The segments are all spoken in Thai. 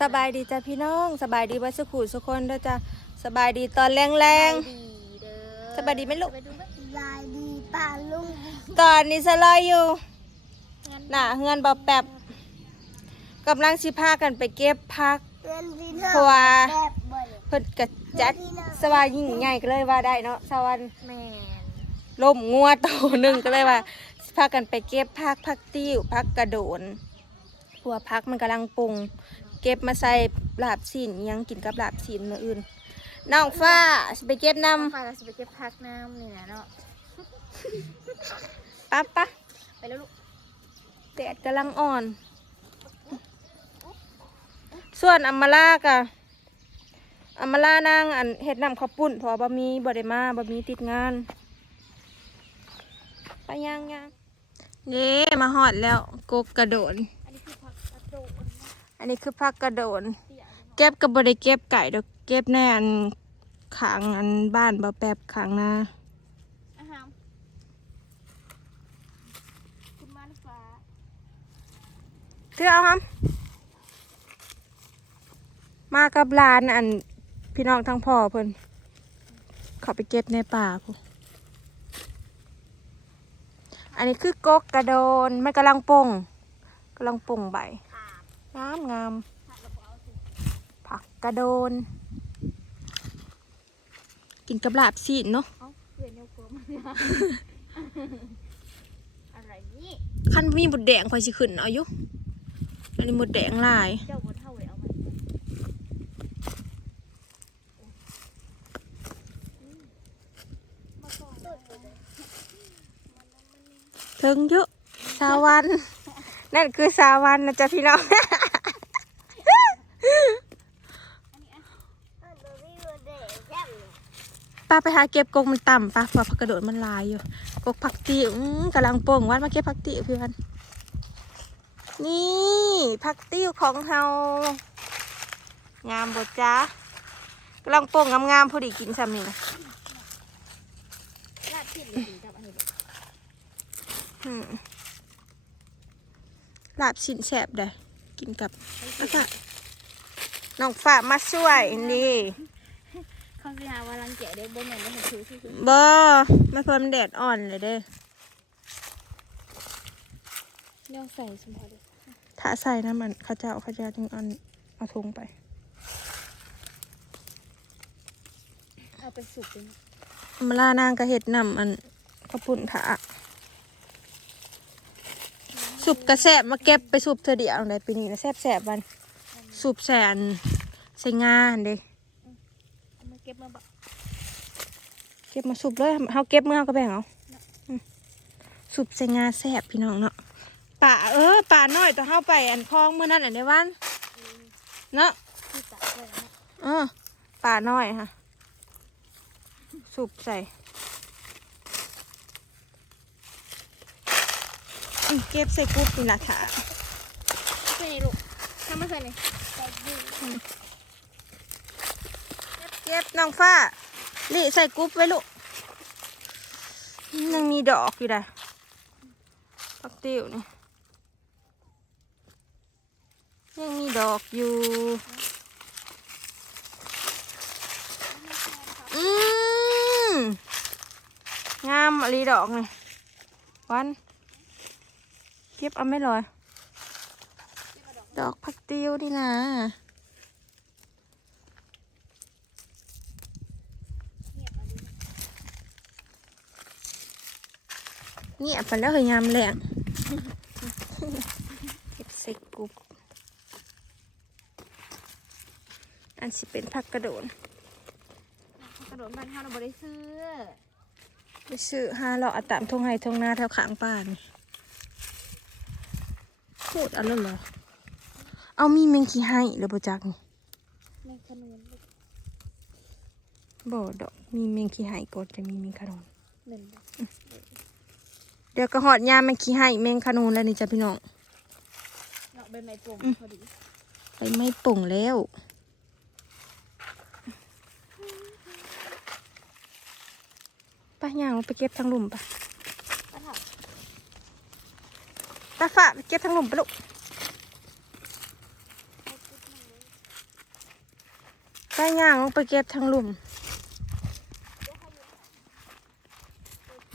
สบายดีจ้ะพี่น้องสบายดีวัสุขุสุกคนเด้อจ้ะสบายดีตอนแรงดีเด้อสบายดีไหมลูกสบายดีไหมลายดีป่าลุงๆตอนนี้สลอยอยู่หน้าเฮือนบ่แป๊บกำลังสิพากันไปเก็บผักเพื่อนพี่น้องเพราะว่าแบบบ่เลยเพิ่นกะจัดสวายิ่งใหญ่ก็เลยว่าได้เนาะสวรรค์แม่นล่มงัวโตหนึงก็เลยว่าสิพากันไปเก็บผักผักติ้วผักกระโดนหัวผักมันกำลังปรุง เก็บมาใส่ลาบสินยังกินกับลาบสินมื้ออื่นน้องฟ้าสิไปเก็บนำฟ้าเราจะไปเก็บผักน้ำนี่นะเนาะปั๊บปะไปแล้วลูกแดดกำลังอ่อน ส่วนอัมมาลากะอัมมาลานางอันเฮ็ดน้ำข้าวปุ้นเพอบะมีบไดมาบะมีติดงานไปย่างย่างเย้มาหอดแล้วกกกระโดนอันนี้คือผักกระโดดอั นนี้คือผักกระโดน เก็บกับบได้เก็บไก่ดอกเก็บแน่อันขางอันบ้านบ่แป๊บขางนาอาหารคุณมาฟ้าเชื่อเอาครับมากับหลานอันพี่น้องทั้งพ่อเพิ่นเขาไปเก็บในป่าพุ่นอันนี้คือกกกระโดนมันกำลังป่งกำลังป่งใบขาด งามงามขาดกระเป๋าสิผักกระโดน กินกับลาบซีนเนาะเอ้าเพื่อนเนี่ยกลัวมันนะอะไรนี่ขั้นมีหมดแดงคอยสิขึ้นเอาอยู่อันนี้หมดแดงหลายเจ้าบนเท่าเลยเอามันมาก่อนเลยถึงเยอะสาวัน นั่นคือสาวันนะจ๊ะพี่น้อง อันเดอร์วี่เบอร์เดย์แซ่บเลย ป้าไปหาเก็บกงมันต่ำป้าเพราะผักกระโดดมันลายอยู่ กกผักติวอื้อกำลังโป่งวันมาเก็บผักติวพี่วันนี่ผักติวของเฮางามบดจ้ากำลังโป่งงามๆพอดีกินซ้ำนี่นะลาดที่หรือกินกับอันนี้บ่อืมลาบสินแสบเด้อกินกับแล้วก็น้องฝากมาช่วยนี่ เขาสิหาว่ารังแกะเด้บ่แม่นได้เห็นถือซื่อบอมาเพิ่มนแดดอ่อนเลยเด้อๆเนี่ยใส่สมพอดีถ้าใส่น้ำมันเขาเจ้าเขาเจ้าจึงเอาเอาทุงไป เอาไปสุกเป็นมาลานางกระเห็ดนำอันกระปุ่นผาสุบกระแสบมาเก็บไปสุบเธอเดียวเลยปีนี้นะแสบแสบมันสุบแสนใส่งานเด้เอามาเก็ บมาบ่เก็บมาสุบเลยเขาเก็บเมื่อเขาก็แบ่งเอาอืมสุบใส่งาแสบพี่น้องเนาะป่าเออป่าน้อยต่อเข้าไปอันคลองเมื่อนั้นอันในวันเนาะที่ตัดเลยนะเออป่าน้อยค่ะสุบใส่อืมเก็บใส่กุ๊บนี่ละค่ะใส่ในลูกทำมาใส่ในแต่ดี เก็บน้องฟ้านี่ใส่กุ๊บไว้ลูกยังมีดอกอยู่เลยปักติวนี่ยังมีดอกอยู่ อืมงามอะไรดอกนี่วันเก็บเอาไม่ลอย ดอกผักติวนี่นะ เงียบไปแล้วเหยยามแรงเก็บใส่กุบอันสิเป็นผักกระโดนกระโดดบ้านเฮาเราบ่ได้ซื้อไปซื้อหาเราะเอาตามทงไห้ทงนาแถวขางป่านพูดอะไรเหรอ เอามีเมงขี้ให้หรือบ่จักนี่ในขนมลูกบ่ดอกมีเมงขี้ให้ก็จะมีเมงขนุนเหม็น เดี๋ยวก็หอดยามเมงขี้ให้เมงขนุนแล้วนี่จ้ะพี่น้องเนาะใบไม้โป่งพอดีไปไม่ป่งแล้ว ไปย่างลงไปเก็บทางหลุมปก็ถามตาฝาไปเก็บทางหลุมไปลูกป้าย่างลงไปเก็บทางหลุม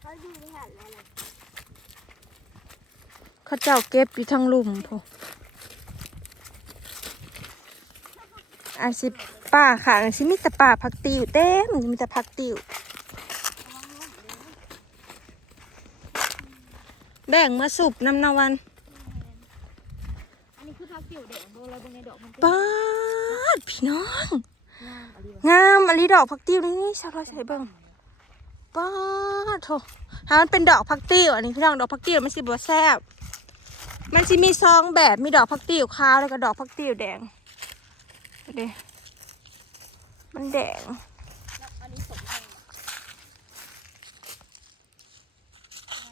เขาดูไม่หันแล้วนะ เขาเจ้าเก็บอยู่ทางหลุมพออาสิป่าค่ะอาสิมีแต่ป่าผักติวเต้มมีแต่ผักติวแบ่งมาสุบน้ำนาวันอันนี้คือพักผิวแดงโบเลยบนในดอกมันเป็นป้าดพี่น้องงามอะไรวะงามอลีดอกผักติวนี่นี่ชาวเราใช้เบิ่งป้าดโถถ้ามันเป็นดอกผักติวอันนี้พี่น้องดอกผักติวมันสิบ่แซ่บ มันสิมีซองแบบมีดอกผักติวขาวแล้วก็ดอกผักติวแดงเด้มันแดงแล้วอันแห้งง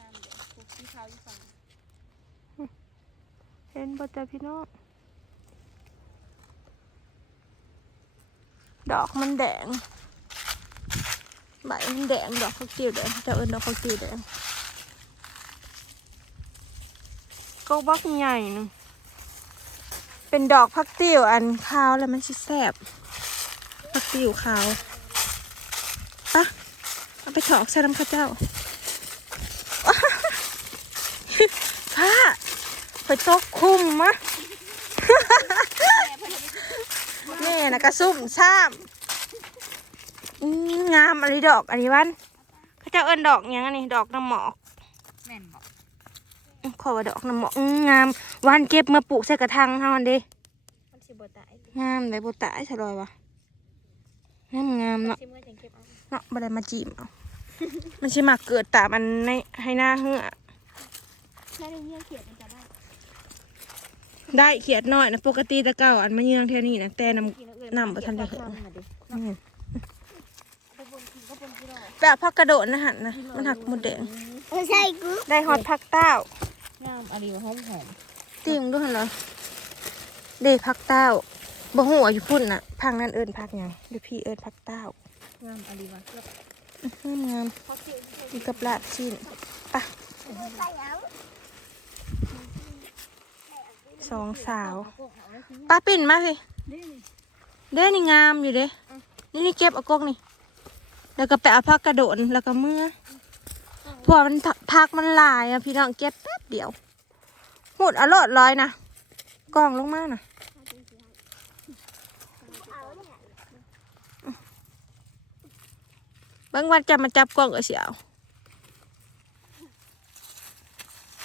ามเดี๋ยวคุกที่เขาอยู่ฝั่งเห็นบ่จ้ะพี่น้องดอกมันแดงใบมันแดงดอกผักติวแดงจะเอินดอกผักติวแดง ก็บักใหญ่หนึงเป็นดอกผักติ๋วอันขาวแล้วมันสิแซ่บผักติ๋วขาวปะเอาไปถอกใส่น้ำข้าเจ้าผ้าไปตกคุ้มมะแม่นะกระซุ่มซ้ำงามอะไรดอกอันนี้วันเขาเจะเอินดอกยังอันนี้ดอกน้ำหมอก ขอว่าดอกน้ำหมอกอื้องามวันเก็บมาปลูกใส่กระถางเฮาอันเด้มันสิบ่ตายงามเลยบ่ตายซะเลยวะงามงามๆเนาะสิเมื่อจังเก็บเอาเนาะบ่ได้มาจีบเอามันสิมาเกิดตามอันในให้หน้าเหือแค่ในเงี้ยเขียนมันจะได้ได้เขียดน้อยนะปกติแตะเก่าอันมาเยืองเท่านี้นะแต่น้ำกินแล้วเอื้อยน้ำบ่ทันได้เห็นเห็นมาดินี่ไปบนกินก็บนกิโลแบบพักกระโดดนะหันนะมันหักหมดแดงไม่ใช่กูได้ฮอตพักเต้า งามอะไรวะหอมหอมตีมงด้วยเหรอเด้พักเต้าบ่หัวาอยู่พุ่นน่ะพังนั่นเอิญพักหยังเดี๋ยวพี่เอิญพักเต้างามอะไรวะแล้วอื้องามเขาเขียนมีกับลาบชิ้นปะไม่ใช่ยังสองสาวเอาพวกเอาแล้วสิป้าปิ่นมาสินี่นี่เด้นี่งามอยู่เด้นี่นี่เก็บเอากกนี่ แล้วก็ไปเอาพักกระโดดแล้วก็เมื่อ เพราะวมันพักมันลายอะพี่น้องเก็บแป๊บเดียวหมดอร่อยร้อยนะกล่องลงมากนะบางวันจะมาจับกล้องก็เสียว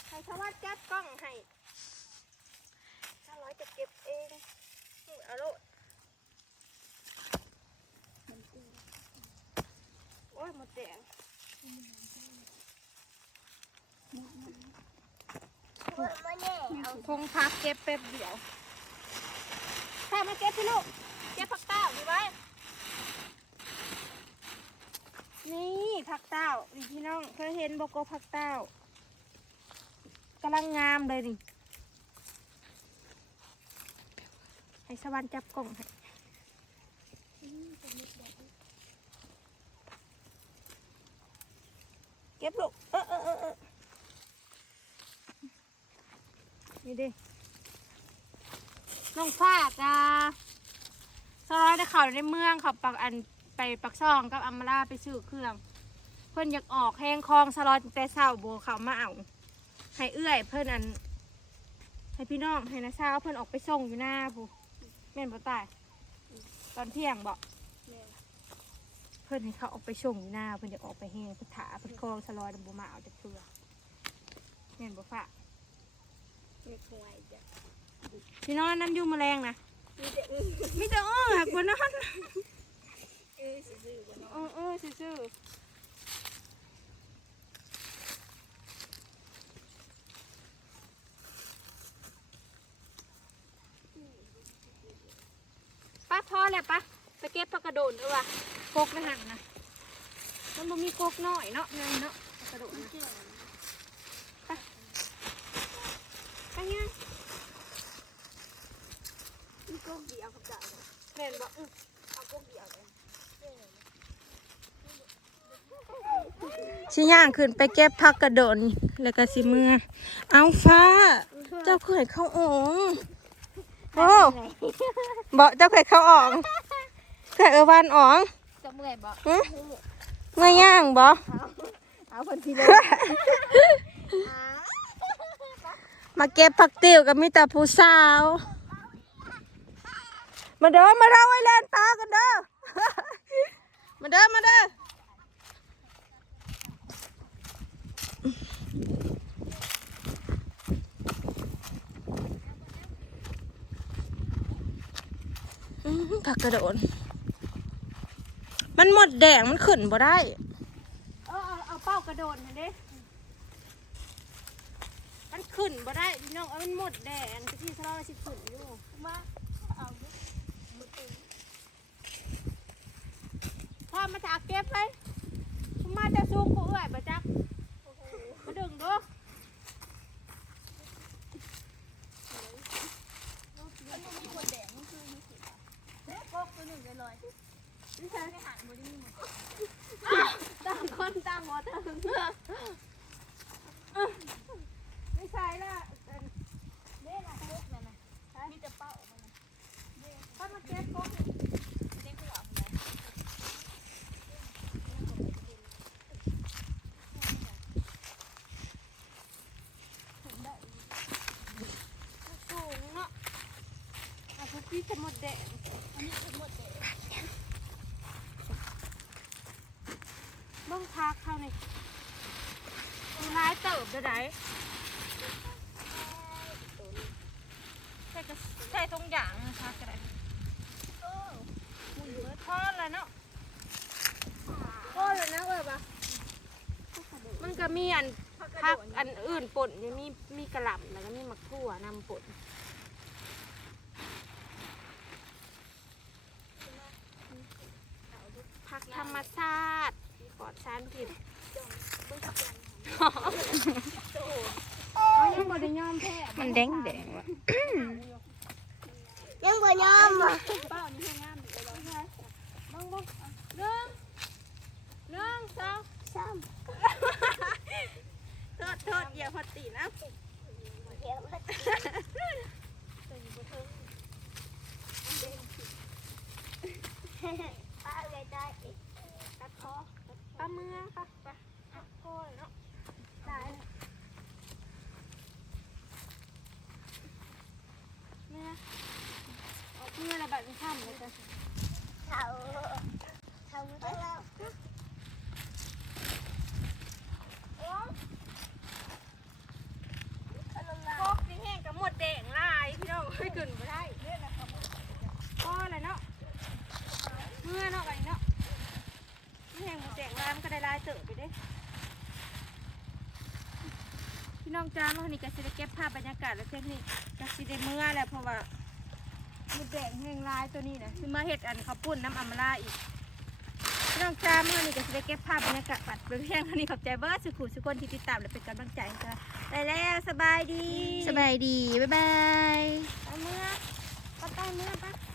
ใครเขาว่าจับกล้องให้ถ้าร้อยจะเก็บเองเอาโลดโอ้ยหมดแดง ว่าไม่แน่เอา พงพักเก็บแป๊บเดียวถ้ามาเก็บพี่ลูก เก็บผักเต้าดีไว้ นี่ผักเต้านี่พี่น้อง เคยเห็นโบโกผักเต้ากำลังงามเลยนี่ให้สวรรค์จับกล่องให้เก็บลูก เออเออเออเออ นี่ดิ น้องฟ้าจ้าสร้อยได้เข่าวในเมืองเขาปักอันไปปักช่องกับอัมมาลาไปซื้อเครื่อง เพื่อนอยากออกแห้งคลองสลอยแต่เศร้าโบเขามาเอาให้เอื้อยเพื่อนอัน ให้พี่น้องให้นะเช้าเพื่อนออกไปส่งอยู่หน้าผู้แม่นบ่ตายตอนเที่ยงบอกเพื่อนให้เขาออกไปส่งอยู่หน้าเพื่อนจะออกไปแห้งเพื่อถาเพื่อนคลองสลอยดับมาเอาจากเพื่อแม่นบ่ฝะ ไม่ควรจะพี่นอนน้ำอยูแมลงนะมิแต่เออหักบนนอนเออซื่อๆกันเออเออซื่อๆป้าพอแล้วป้าไปเก็บผักกระโดดด้วยว่ะกกนะหันนะมันบ่มีกกน้อยเนาะเงินเนาะผักกระโดดนะไป ไปยังมีกล้องเดียวกับเจ้าเลยแม่นบอกเอากล้องเดียวเลยสิย่างขึ้นไปเก็บผักกระโดนแล้วก็สิมือ เอาฟ้า เจ้าเคยเข้าอองโอ้บอกเจ้าเคยเข้าอองแต่เอวันอ๋องจะเมื่อยบ่หึเมื่อย่างบ่เอาเพิ่เลย มาเก็บผักติ๋วกับมิตรผู้สาว มาเด้อมาเราไว้เล่นปลากันเด้อ มาเด้อมาเด้อผักกระโดน มันหมดแดงมันขึ้นบ่ได้ เออเอาเอาเป้ากระโดดหั่นเด้ มันขึ้นบ่ได้พี่น้องเอามันหมดแดงที่ซะเราสิขึ้นอยู่มาเอาดิพ่อมาถากเก็บเลยมาจะสูงกูเอื่อยบ่จักมาดึงดูมันมีคนแดงมันคือมีสิเด้กกตัวหนึงเลยลอยนี่ใช่ไม่หันบ่ได้มีหมดต่างคนต่างบ่ต่าง ไม่ใช่ละ เด้ล่ะกกนั่นน่ะมีแต่เป้ามันน่ะ พ่อมาเก็บกบ เด้คือเอาไปเลย สูงเนาะ เอาพุพี่จะหมดแดงอันนี้คือหมดแดงบ้องพักเข้านี่ดูร้ายเติบได้ไหนใช่ก็ใช่ตรงอย่างนะคะก็ได้โอ้ทอดเลยเนาะทอดเลยนะเออปะมันก็มีอันพักอันอื่นป่นยู่มีมีกระหล่ำแล้วก็มีมะกรูดนำป่น ผักธรรมชาติปลอดสารพิษเอายังบ่ได้ยอมแพ้มันแดงแดงว่ะยังบ่ยอมอะเป้านี่ให้งามอยู่เลยบังบังหนึ่งหนึ่งสองสามโทษโทษอย่าพอตีนะป้าเลยได้ตัดคอ ปลาเมือปะปะอะโอ้ยเนาะได้เมือเอาเมือระบาดมันข้ามเลยจ้ะเท่าเท่าได้แล้วพกนี่แห้งกับหมดแดงลายพี่น้องไม่ขึ้นไม่ได้ก็เลยเนาะเมื่อเนาะไปเนาะนี่แห้งหมดแดงลายมันก็ได้ลายเติบไปเด้พี่น้องจ้าเมื่อนี้ก็สิได้เก็บภาพบรรยากาศและเทคนิคก็สิได้เมื่อแหละเพราะว่าหมดแดงแห้งลายตัวนี้นะคือมาเห็ดอันข้าวปุ้นน้ำอัมราอีกพี่น้องจ้าเมื่อนี้ก็จะได้เก็บภาพบรรยากาศปัดเปเพียงเท่านี้ขอบใจเบิร์ดสุขุสุกคนที่ติดตามและเป็นกำลังใจให้กันได้แล้วสบายดีสบายดีบ๊ายบาย ไปเมื่อไปไปเมื่อปะไป